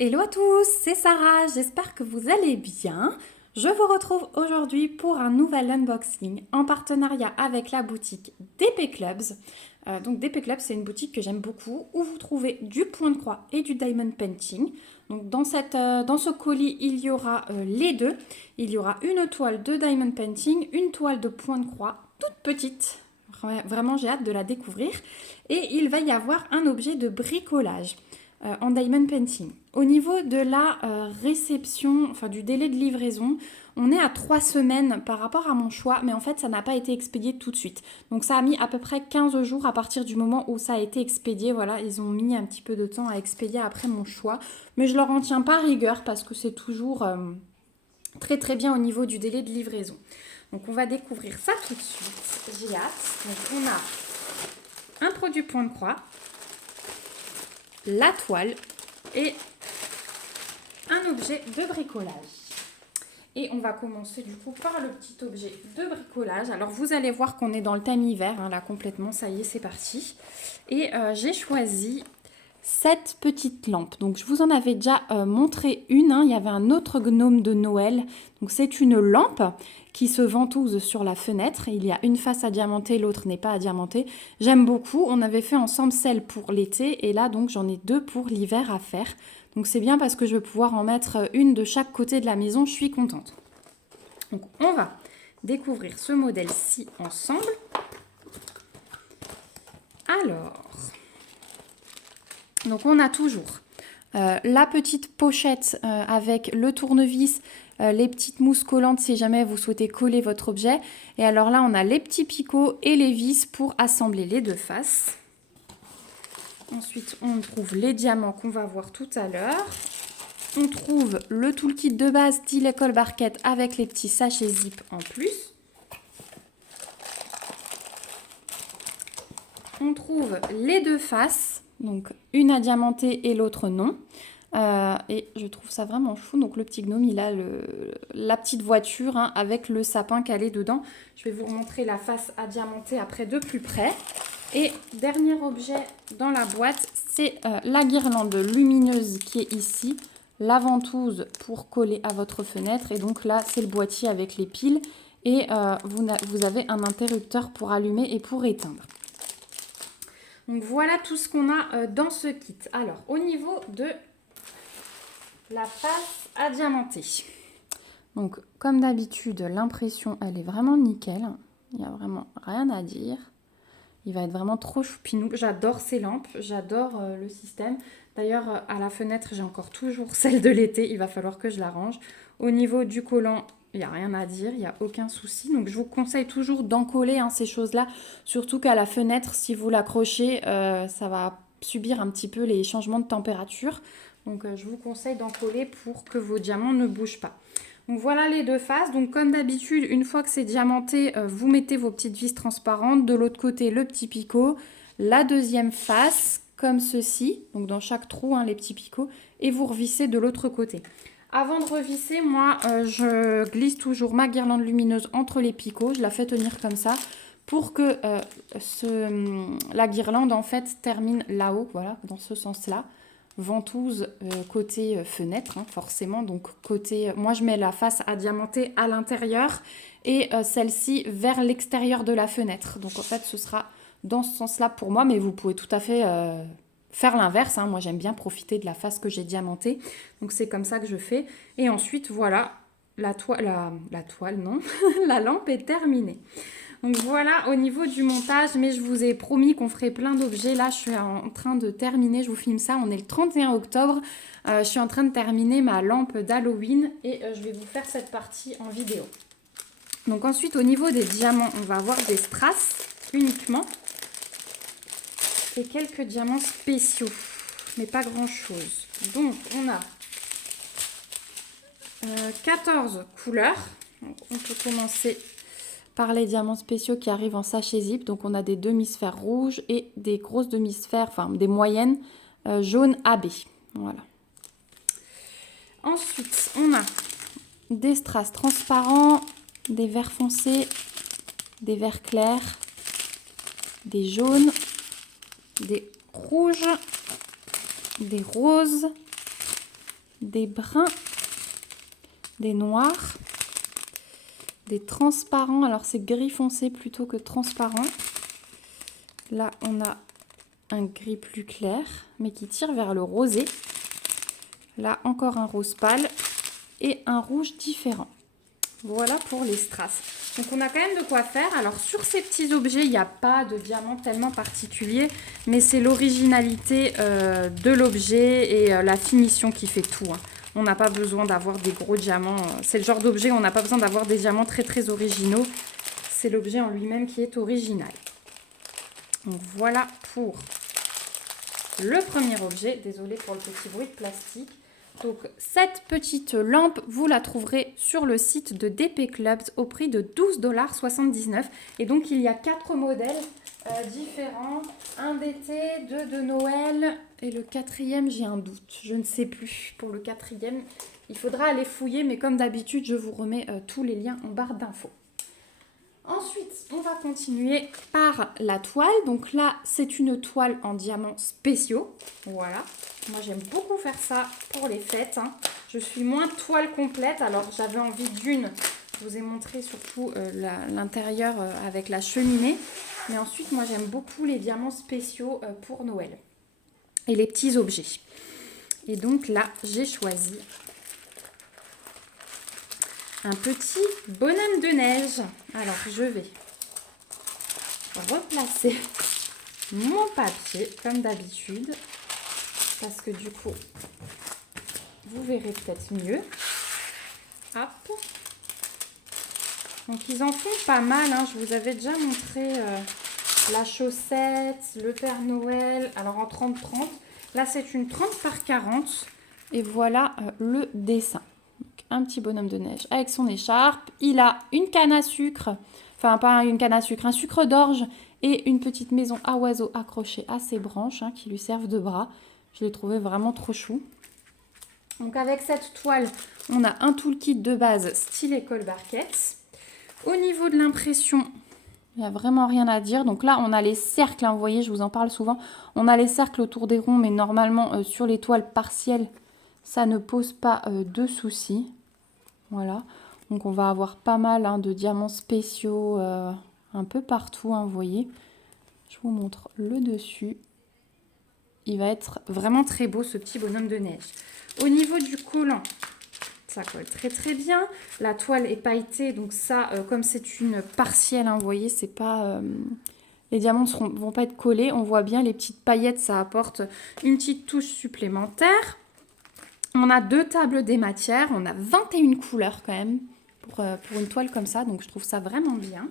Hello à tous, c'est Sarah, j'espère que vous allez bien. Je vous retrouve aujourd'hui pour un nouvel unboxing en partenariat avec la boutique DP Clubs. Donc DP Clubs, c'est une boutique que j'aime beaucoup où vous trouvez du point de croix et du diamond painting. Donc dans ce colis, il y aura les deux. Il y aura une toile de diamond painting, une toile de point de croix, toute petite. Vraiment, j'ai hâte de la découvrir. Et il va y avoir un objet de bricolage en diamond painting. Au niveau de la réception, enfin du délai de livraison, on est à 3 semaines par rapport à mon choix, mais en fait ça n'a pas été expédié tout de suite. Donc ça a mis à peu près 15 jours à partir du moment où ça a été expédié. Voilà, ils ont mis un petit peu de temps à expédier après mon choix, mais je leur en tiens pas rigueur parce que c'est toujours très très bien au niveau du délai de livraison. Donc on va découvrir ça tout de suite, j'ai hâte. Donc on a un produit point de croix, la toile et un objet de bricolage. Et on va commencer du coup par le petit objet de bricolage. Alors vous allez voir qu'on est dans le thème hiver, hein, là complètement, ça y est, c'est parti. Et j'ai choisi cette petite lampe. Donc je vous en avais déjà montré une, hein. Il y avait un autre gnome de Noël. Donc c'est une lampe qui se ventouse sur la fenêtre. Il y a une face à diamanter, l'autre n'est pas à diamanter. J'aime beaucoup. On avait fait ensemble celle pour l'été et là donc j'en ai deux pour l'hiver à faire. Donc c'est bien parce que je vais pouvoir en mettre une de chaque côté de la maison. Je suis contente. Donc on va découvrir ce modèle-ci ensemble. Alors, donc on a toujours la petite pochette avec le tournevis, les petites mousses collantes si jamais vous souhaitez coller votre objet. Et alors là, on a les petits picots et les vis pour assembler les deux faces. Ensuite, on trouve les diamants qu'on va voir tout à l'heure. On trouve le toolkit de base style école barquette avec les petits sachets zip en plus. On trouve les deux faces, donc une à diamanter et l'autre non. Et je trouve ça vraiment fou. Donc le petit gnome, il a la petite voiture hein, avec le sapin calé dedans. Je vais vous montrer la face à diamanter après de plus près. Et dernier objet dans la boîte, c'est la guirlande lumineuse qui est ici. La ventouse pour coller à votre fenêtre. Et donc là, c'est le boîtier avec les piles. Et vous avez un interrupteur pour allumer et pour éteindre. Donc voilà tout ce qu'on a dans ce kit. Alors, au niveau de la face à diamanter. Donc, comme d'habitude, l'impression, elle est vraiment nickel. Il n'y a vraiment rien à dire. Il va être vraiment trop choupinou. J'adore ces lampes, j'adore le système. D'ailleurs, à la fenêtre, j'ai encore toujours celle de l'été. Il va falloir que je la range. Au niveau du collant, il n'y a rien à dire, il n'y a aucun souci. Donc, je vous conseille toujours d'encoller hein, ces choses-là. Surtout qu'à la fenêtre, si vous l'accrochez, ça va subir un petit peu les changements de température. Donc, je vous conseille d'encoller pour que vos diamants ne bougent pas. Donc voilà les deux faces. Donc comme d'habitude, une fois que c'est diamanté, vous mettez vos petites vis transparentes. De l'autre côté, le petit picot. La deuxième face, comme ceci. Donc dans chaque trou, hein, les petits picots. Et vous revissez de l'autre côté. Avant de revisser, moi, je glisse toujours ma guirlande lumineuse entre les picots. Je la fais tenir comme ça pour que la guirlande, en fait, termine là-haut. Voilà, dans ce sens-là. Ventouse côté fenêtre hein, forcément, donc côté moi je mets la face à diamanter à l'intérieur et celle-ci vers l'extérieur de la fenêtre, donc en fait ce sera dans ce sens là pour moi, mais vous pouvez tout à fait faire l'inverse hein. Moi j'aime bien profiter de la face que j'ai diamantée, donc c'est comme ça que je fais. Et ensuite voilà, la toile non la lampe est terminée. Donc voilà au niveau du montage, mais je vous ai promis qu'on ferait plein d'objets. Là, je suis en train de terminer, je vous filme ça, on est le 31 octobre. Je suis en train de terminer ma lampe d'Halloween et je vais vous faire cette partie en vidéo. Donc ensuite, au niveau des diamants, on va avoir des strass uniquement et quelques diamants spéciaux, mais pas grand-chose. Donc on a 14 couleurs. Donc, on peut commencer par les diamants spéciaux qui arrivent en sachet zip. Donc on a des demi-sphères rouges et des grosses demi-sphères, enfin des moyennes jaunes AB. Voilà. Ensuite, on a des strass transparents, des verts foncés, des verts clairs, des jaunes, des rouges, des roses, des bruns, des noirs, des transparents. Alors c'est gris foncé plutôt que transparent. Là on a un gris plus clair mais qui tire vers le rosé. Là encore un rose pâle et un rouge différent. Voilà pour les strass. Donc on a quand même de quoi faire. Alors sur ces petits objets, il n'y a pas de diamant tellement particulier, mais c'est l'originalité de l'objet et la finition qui fait tout. Hein. On n'a pas besoin d'avoir des gros diamants. C'est le genre d'objet où on n'a pas besoin d'avoir des diamants très très originaux. C'est l'objet en lui-même qui est original. Donc voilà pour le premier objet. Désolée pour le petit bruit de plastique. Donc cette petite lampe, vous la trouverez sur le site de DP Clubs au prix de 12,79 $. Et donc il y a 4 modèles différents. Un d'été, 2 de Noël et le 4e, j'ai un doute. Je ne sais plus pour le 4e. Il faudra aller fouiller, mais comme d'habitude, je vous remets tous les liens en barre d'infos. Ensuite, on va continuer par la toile. Donc là, c'est une toile en diamants spéciaux. Voilà. Moi, j'aime beaucoup faire ça pour les fêtes. Hein. Je suis moins toile complète. Alors, j'avais envie d'une. Je vous ai montré surtout l'intérieur avec la cheminée. Mais ensuite, moi, j'aime beaucoup les diamants spéciaux pour Noël. Et les petits objets. Et donc là, j'ai choisi un petit bonhomme de neige. Alors, je vais replacer mon papier comme d'habitude. Parce que du coup, vous verrez peut-être mieux. Hop. Donc, ils en font pas mal. Hein. Je vous avais déjà montré la chaussette, le Père Noël. Alors, en 30-30. Là, c'est une 30 par 40. Et voilà le dessin. Donc, un petit bonhomme de neige avec son écharpe. Il a une canne à sucre. Enfin, pas une canne à sucre, un sucre d'orge. Et une petite maison à oiseaux accrochée à ses branches qui lui servent de bras. Je l'ai trouvé vraiment trop chou. Donc avec cette toile, on a un toolkit de base style École Barquette. Au niveau de l'impression, il n'y a vraiment rien à dire. Donc là, on a les cercles. Hein, vous voyez, je vous en parle souvent. On a les cercles autour des ronds, mais normalement, sur les toiles partielles, ça ne pose pas de soucis. Voilà. Donc on va avoir pas mal de diamants spéciaux un peu partout. Hein, vous voyez. Je vous montre le dessus. Il va être vraiment très beau ce petit bonhomme de neige. Au niveau du collant, ça colle très très bien. La toile est pailletée, donc ça, comme c'est une partielle, hein, vous voyez, c'est pas... les diamants ne vont pas être collés. On voit bien les petites paillettes, ça apporte une petite touche supplémentaire. On a 2 tables des matières. On a 21 couleurs quand même pour une toile comme ça. Donc je trouve ça vraiment bien.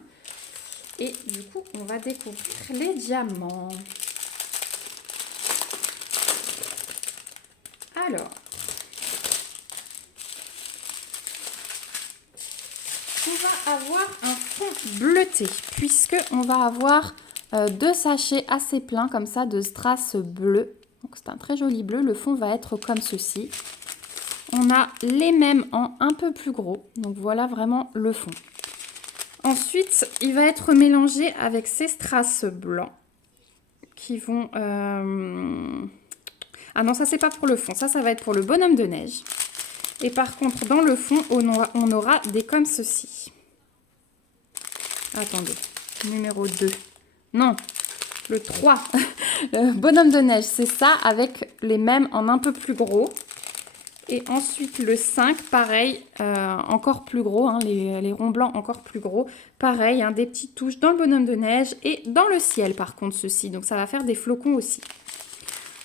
Et du coup, on va découvrir les diamants. Alors, on va avoir un fond bleuté, puisqu'on va avoir 2 sachets assez pleins comme ça de strass bleu. Donc c'est un très joli bleu, le fond va être comme ceci. On a les mêmes en un peu plus gros, donc voilà vraiment le fond. Ensuite, il va être mélangé avec ces strass blancs qui vont... Ah non, ça c'est pas pour le fond, ça va être pour le bonhomme de neige. Et par contre, dans le fond, on aura des comme ceci. Attendez, numéro 2. Non, le 3. Le bonhomme de neige, c'est ça, avec les mêmes en un peu plus gros. Et ensuite, le 5, pareil, encore plus gros, hein, les ronds blancs encore plus gros. Pareil, hein, des petites touches dans le bonhomme de neige et dans le ciel, par contre, ceci. Donc, ça va faire des flocons aussi.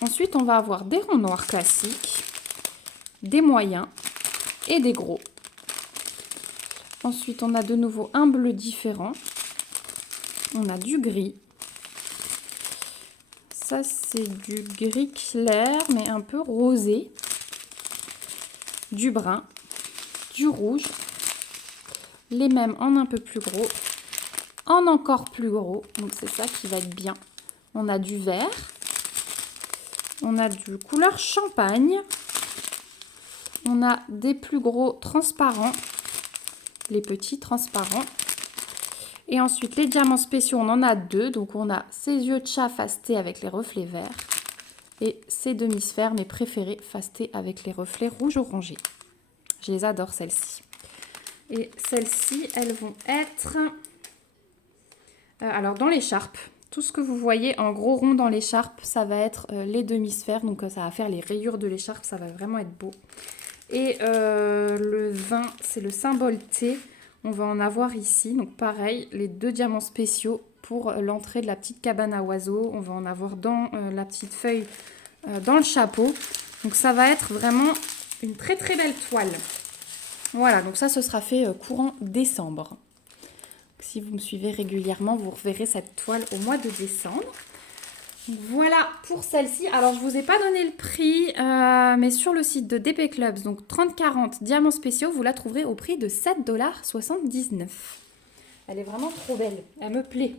Ensuite, on va avoir des ronds noirs classiques, des moyens et des gros. Ensuite, on a de nouveau un bleu différent. On a du gris. Ça, c'est du gris clair, mais un peu rosé. Du brun, du rouge. Les mêmes en un peu plus gros, en encore plus gros. Donc, c'est ça qui va être bien. On a du vert. On a du couleur champagne. On a des plus gros transparents. Les petits transparents. Et ensuite, les diamants spéciaux, on en a 2. Donc, on a ces yeux de chat fastés avec les reflets verts. Et ces demi-sphères, mes préférées, fastés avec les reflets rouge-orangé. Je les adore, celles-ci. Et celles-ci, elles vont être... alors, dans l'écharpe, tout ce que vous voyez en gros rond dans l'écharpe, ça va être les demi-sphères. Donc, ça va faire les rayures de l'écharpe. Ça va vraiment être beau. Et le 20, c'est le symbole T. On va en avoir ici. Donc, pareil, les 2 diamants spéciaux pour l'entrée de la petite cabane à oiseaux. On va en avoir dans la petite feuille, dans le chapeau. Donc, ça va être vraiment une très très belle toile. Voilà, donc ça, ce sera fait courant décembre. Si vous me suivez régulièrement, vous reverrez cette toile au mois de décembre. Voilà pour celle-ci. Alors, je ne vous ai pas donné le prix, mais sur le site de DP Clubs, donc 30-40 diamants spéciaux, vous la trouverez au prix de 7,79 $. Elle est vraiment trop belle. Elle me plaît.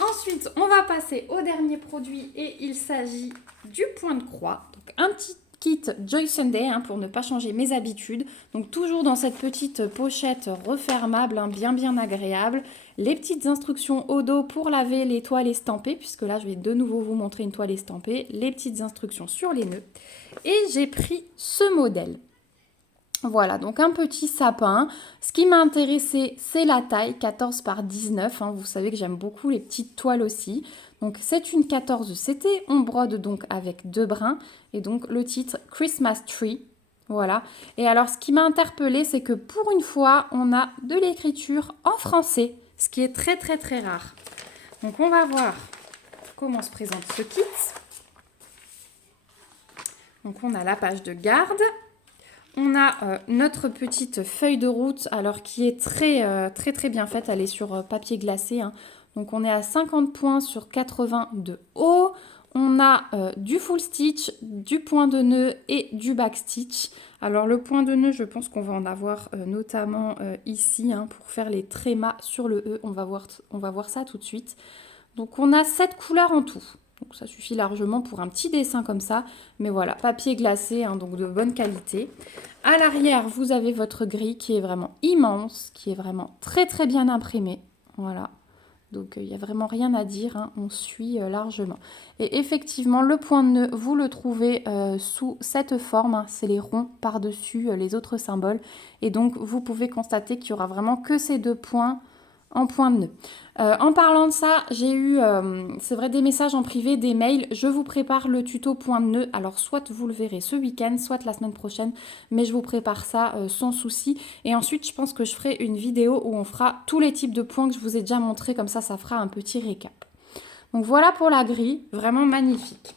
Ensuite, on va passer au dernier produit et il s'agit du point de croix. Donc, un petit kit Joy Sunday pour ne pas changer mes habitudes. Donc, toujours dans cette petite pochette refermable, bien agréable. Les petites instructions au dos pour laver les toiles estampées, puisque là, je vais de nouveau vous montrer une toile estampée. Les petites instructions sur les nœuds. Et j'ai pris ce modèle. Voilà, donc un petit sapin. Ce qui m'a intéressé, c'est la taille, 14 par 19. Vous savez que j'aime beaucoup les petites toiles aussi. Donc c'est une 14 CT. On brode donc avec 2 brins. Et donc le titre Christmas Tree. Voilà. Et alors ce qui m'a interpellée, c'est que pour une fois, on a de l'écriture en français. Ce qui est très rare. Donc on va voir comment se présente ce kit. Donc on a la page de garde. On a notre petite feuille de route, alors qui est très bien faite. Elle est sur papier glacé. Donc on est à 50 points sur 80 de haut. On a du full stitch, du point de nœud et du back stitch. Alors le point de nœud, je pense qu'on va en avoir notamment ici pour faire les trémas sur le E. On va voir ça tout de suite. Donc on a 7 couleurs en tout. Donc ça suffit largement pour un petit dessin comme ça. Mais voilà, papier glacé, donc de bonne qualité. À l'arrière, vous avez votre grille qui est vraiment immense, qui est vraiment très bien imprimée. Voilà. Donc il n'y a vraiment rien à dire, on suit largement. Et effectivement, le point de nœud, vous le trouvez sous cette forme. C'est les ronds par-dessus les autres symboles. Et donc vous pouvez constater qu'il n'y aura vraiment que ces 2 points en point de nœud. En parlant de ça, j'ai eu, c'est vrai, des messages en privé, des mails. Je vous prépare le tuto point de nœud. Alors, soit vous le verrez ce week-end, soit la semaine prochaine. Mais je vous prépare ça sans souci. Et ensuite, je pense que je ferai une vidéo où on fera tous les types de points que je vous ai déjà montrés. Comme ça fera un petit récap. Donc, voilà pour la grille. Vraiment magnifique.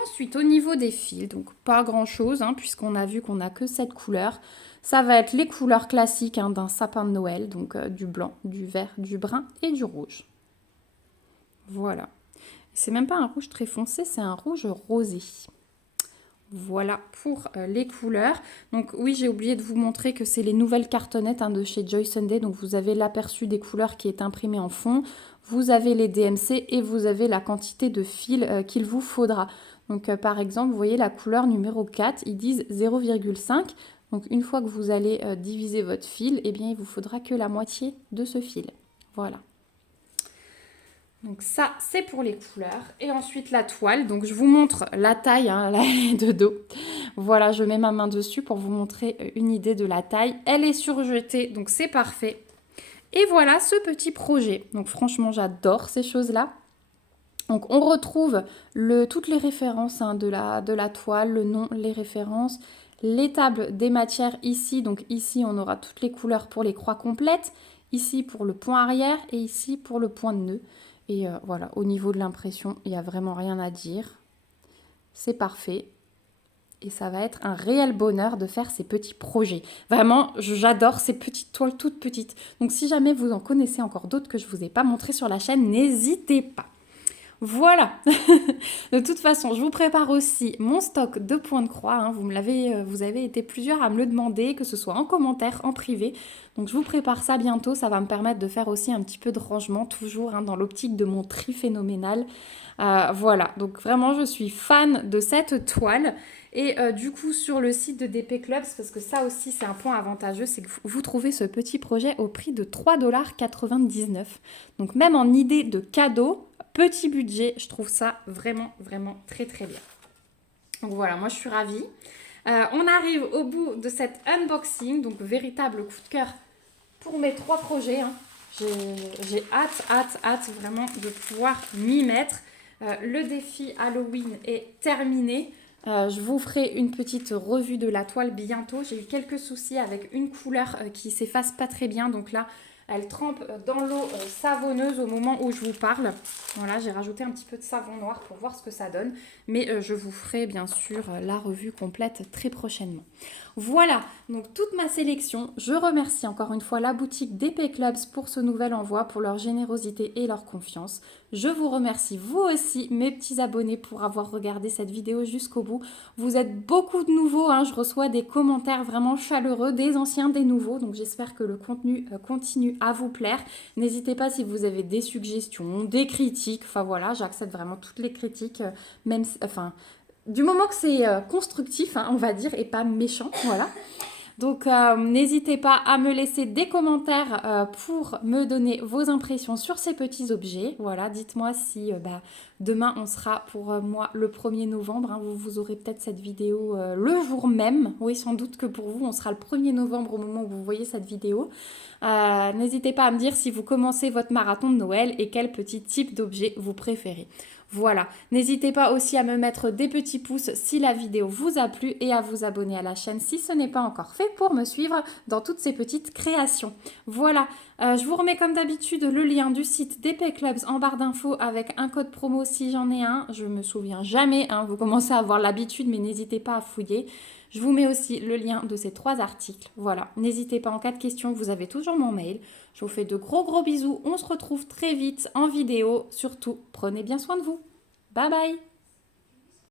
Ensuite, au niveau des fils, donc pas grand-chose, puisqu'on a vu qu'on n'a que 7 couleurs. Ça va être les couleurs classiques d'un sapin de Noël, donc du blanc, du vert, du brun et du rouge. Voilà. C'est même pas un rouge très foncé, c'est un rouge rosé. Voilà pour les couleurs. Donc oui, j'ai oublié de vous montrer que c'est les nouvelles cartonnettes de chez Joy Sunday. Donc vous avez l'aperçu des couleurs qui est imprimé en fond. Vous avez les DMC et vous avez la quantité de fils qu'il vous faudra. Donc par exemple, vous voyez la couleur numéro 4, ils disent 0,5. Donc une fois que vous allez diviser votre fil, eh bien il vous faudra que la moitié de ce fil. Voilà. Donc ça, c'est pour les couleurs. Et ensuite la toile. Donc je vous montre la taille, là elle est de dos. Voilà, je mets ma main dessus pour vous montrer une idée de la taille. Elle est surjetée, donc c'est parfait. Et voilà ce petit projet. Donc franchement, j'adore ces choses-là. Donc on retrouve toutes les références de la toile, le nom, les références, les tables des matières ici. Donc ici, on aura toutes les couleurs pour les croix complètes. Ici pour le point arrière et ici pour le point de nœud. Et voilà, au niveau de l'impression, il n'y a vraiment rien à dire. C'est parfait. Et ça va être un réel bonheur de faire ces petits projets. Vraiment, j'adore ces petites toiles toutes petites. Donc si jamais vous en connaissez encore d'autres que je ne vous ai pas montré sur la chaîne, n'hésitez pas. Voilà. De toute façon, je vous prépare aussi mon stock de points de croix. Vous avez été plusieurs à me le demander, que ce soit en commentaire, en privé. Donc je vous prépare ça bientôt. Ça va me permettre de faire aussi un petit peu de rangement, toujours dans l'optique de mon tri phénoménal. Voilà. Donc vraiment, je suis fan de cette toile. Et du coup, sur le site de DP Clubs, parce que ça aussi, c'est un point avantageux, c'est que vous trouvez ce petit projet au prix de 3,99 $. Donc même en idée de cadeau, petit budget. Je trouve ça vraiment, vraiment très, très bien. Donc voilà, moi je suis ravie. On arrive au bout de cet unboxing, donc véritable coup de cœur pour mes 3 projets. Hein. J'ai hâte vraiment de pouvoir m'y mettre. Le défi Halloween est terminé. Je vous ferai une petite revue de la toile bientôt. J'ai eu quelques soucis avec une couleur qui s'efface pas très bien. Donc là, elle trempe dans l'eau savonneuse au moment où je vous parle. Voilà, j'ai rajouté un petit peu de savon noir pour voir ce que ça donne. Mais je vous ferai bien sûr la revue complète très prochainement. Voilà, donc toute ma sélection. Je remercie encore une fois la boutique d'Épée Clubs pour ce nouvel envoi, pour leur générosité et leur confiance. Je vous remercie vous aussi, mes petits abonnés, pour avoir regardé cette vidéo jusqu'au bout. Vous êtes beaucoup de nouveaux, hein. Je reçois des commentaires vraiment chaleureux, des anciens, des nouveaux. Donc j'espère que le contenu continue à vous plaire. N'hésitez pas si vous avez des suggestions, des critiques. Enfin voilà, j'accepte vraiment toutes les critiques, même, enfin, du moment que c'est constructif, hein, on va dire, et pas méchant, voilà. Donc n'hésitez pas à me laisser des commentaires pour me donner vos impressions sur ces petits objets. Voilà, dites-moi si demain on sera pour moi le 1er novembre. Hein, vous aurez peut-être cette vidéo le jour même. Oui, sans doute que pour vous on sera le 1er novembre au moment où vous voyez cette vidéo. N'hésitez pas à me dire si vous commencez votre marathon de Noël et quel petit type d'objet vous préférez. Voilà, n'hésitez pas aussi à me mettre des petits pouces si la vidéo vous a plu et à vous abonner à la chaîne si ce n'est pas encore fait pour me suivre dans toutes ces petites créations. Voilà, je vous remets comme d'habitude le lien du site d'Épée Clubs en barre d'infos avec un code promo si j'en ai un. Je me souviens jamais, hein, vous commencez à avoir l'habitude mais n'hésitez pas à fouiller. Je vous mets aussi le lien de ces 3 articles. Voilà, n'hésitez pas en cas de question, vous avez toujours mon mail. Je vous fais de gros bisous. On se retrouve très vite en vidéo. Surtout, prenez bien soin de vous. Bye bye!